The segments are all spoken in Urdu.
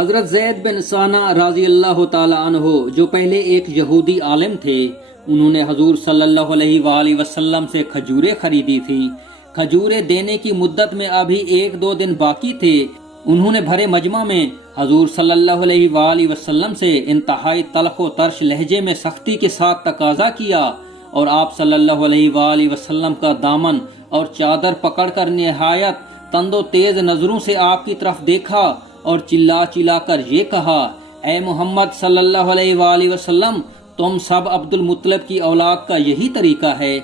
حضرت زید بن ثانہ رضی اللہ تعالی عنہ جو پہلے ایک یہودی عالم تھے، انہوں نے حضور صلی اللہ علیہ وآلہ وسلم سے کھجوریں خریدی تھی۔ کھجوریں دینے کی مدت میں ابھی 1-2 دن باقی تھے۔ انہوں نے بھرے مجمع میں حضور صلی اللہ علیہ وآلہ وسلم سے انتہائی تلخ و ترش لہجے میں سختی کے ساتھ تقاضا کیا، اور آپ صلی اللہ علیہ وآلہ وسلم کا دامن اور چادر پکڑ کر نہایت تند و تیز نظروں سے آپ کی طرف دیکھا اور چلا چلا کر یہ کہا، اے محمد صلی اللہ علیہ وآلہ وسلم، تم سب عبد المطلب کی اولاد کا یہی طریقہ ہے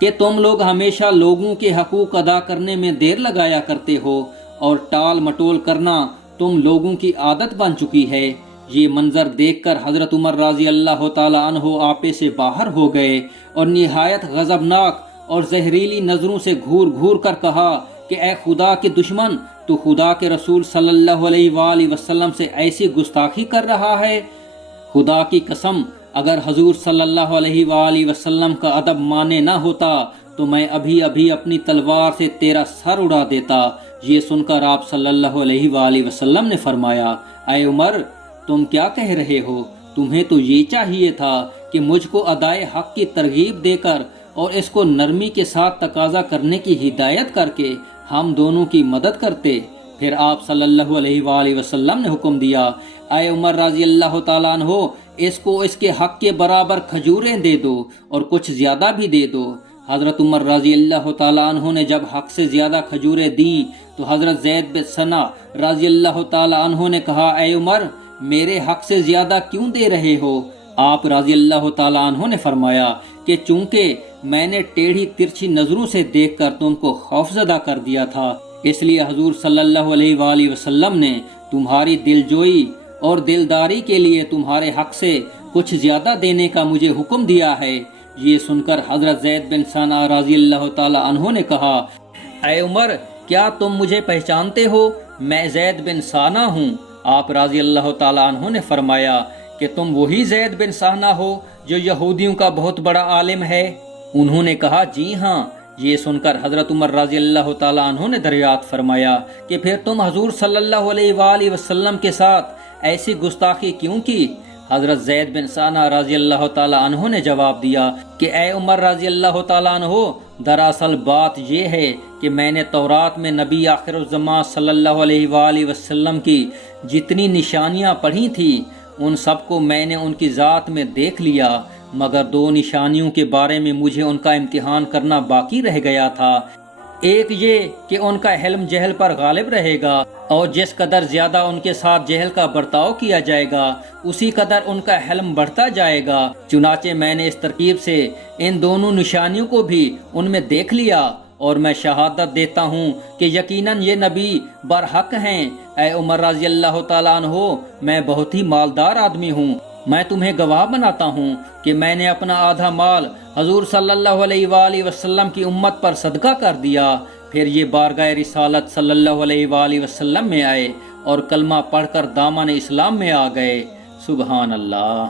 کہ تم لوگ ہمیشہ لوگوں کے حقوق ادا کرنے میں دیر لگایا کرتے ہو، اور ٹال مٹول کرنا تم لوگوں کی عادت بن چکی ہے۔ یہ منظر دیکھ کر حضرت عمر رضی اللہ تعالی عنہ آپے سے باہر ہو گئے اور نہایت غضبناک اور زہریلی نظروں سے گھور گھور کر کہا کہ اے خدا کے دشمن، تو خدا کے رسول صلی اللہ علیہ وآلہ وسلم سے ایسی گستاخی کر رہا ہے؟ خدا کی قسم، اگر حضور صلی اللہ علیہ وآلہ وسلم کا ادب مانے نہ ہوتا تو میں ابھی ابھی اپنی تلوار سے تیرا سر اڑا دیتا۔ یہ سن کر آپ صلی اللہ علیہ وآلہ وسلم نے فرمایا، اے عمر، تم کیا کہہ رہے ہو؟ تمہیں تو یہ چاہیے تھا کہ مجھ کو ادائے حق کی ترغیب دے کر اور اس کو نرمی کے ساتھ تقاضا کرنے کی ہدایت کر کے ہم دونوں کی مدد کرتے۔ پھر آپ صلی اللہ علیہ وآلہ وسلم نے حکم دیا، اے عمر رضی اللہ تعالیٰ عنہ، اس کو اس کے حق کے برابر کھجوریں دے دو اور کچھ زیادہ بھی دے دو۔ حضرت عمر رضی اللہ تعالیٰ عنہ نے جب حق سے زیادہ کھجوریں دیں تو حضرت زید بن ثانہ رضی اللہ تعالیٰ عنہ نے کہا، اے عمر، میرے حق سے زیادہ کیوں دے رہے ہو؟ آپ رضی اللہ تعالیٰ عنہ نے فرمایا کہ چونکہ میں نے ٹیڑھی ترچھی نظروں سے دیکھ کر تم کو خوفزدہ کر دیا تھا، اس لیے حضور صلی اللہ علیہ وآلہ وسلم نے تمہاری دلجوئی اور دلداری کے لیے تمہارے حق سے کچھ زیادہ دینے کا مجھے حکم دیا ہے۔ یہ سن کر حضرت زید بن ثانہ رضی اللہ تعالی عنہ نے کہا، اے عمر، کیا تم مجھے پہچانتے ہو؟ میں زید بن ثانہ ہوں۔ آپ رضی اللہ تعالی عنہ نے فرمایا کہ تم وہی زید بن ثانہ ہو جو یہودیوں کا بہت بڑا عالم ہے؟ انہوں نے کہا، جی ہاں۔ یہ سن کر حضرت عمر رضی اللہ تعالی عنہ نے دریافت فرمایا کہ پھر تم حضور صلی اللہ علیہ وآلہ وسلم کے ساتھ ایسی گستاخی کیوں کی؟ حضرت زید بن ثانہ رضی اللہ تعالی عنہ نے جواب دیا کہ اے عمر رضی اللہ تعالی عنہ، دراصل بات یہ ہے کہ میں نے تورات میں نبی آخر الزمان صلی اللہ علیہ وآلہ وسلم کی جتنی نشانیاں پڑھی تھیں ان سب کو میں نے ان کی ذات میں دیکھ لیا، مگر 2 نشانیوں کے بارے میں مجھے ان کا امتحان کرنا باقی رہ گیا تھا۔ ایک یہ کہ ان کا حلم جہل پر غالب رہے گا، اور جس قدر زیادہ ان کے ساتھ جہل کا برتاؤ کیا جائے گا اسی قدر ان کا حلم بڑھتا جائے گا۔ چنانچہ میں نے اس ترکیب سے ان دونوں نشانیوں کو بھی ان میں دیکھ لیا، اور میں شہادت دیتا ہوں کہ یقیناً یہ نبی برحق ہیں۔ اے عمر رضی اللہ تعالیٰ عنہ، میں بہت ہی مالدار آدمی ہوں۔ میں تمہیں گواہ بناتا ہوں کہ میں نے اپنا آدھا مال حضور صلی اللہ علیہ وآلہ وسلم کی امت پر صدقہ کر دیا۔ پھر یہ بارگاہ رسالت صلی اللہ علیہ وآلہ وسلم میں آئے اور کلمہ پڑھ کر دامن اسلام میں آ گئے۔ سبحان اللہ۔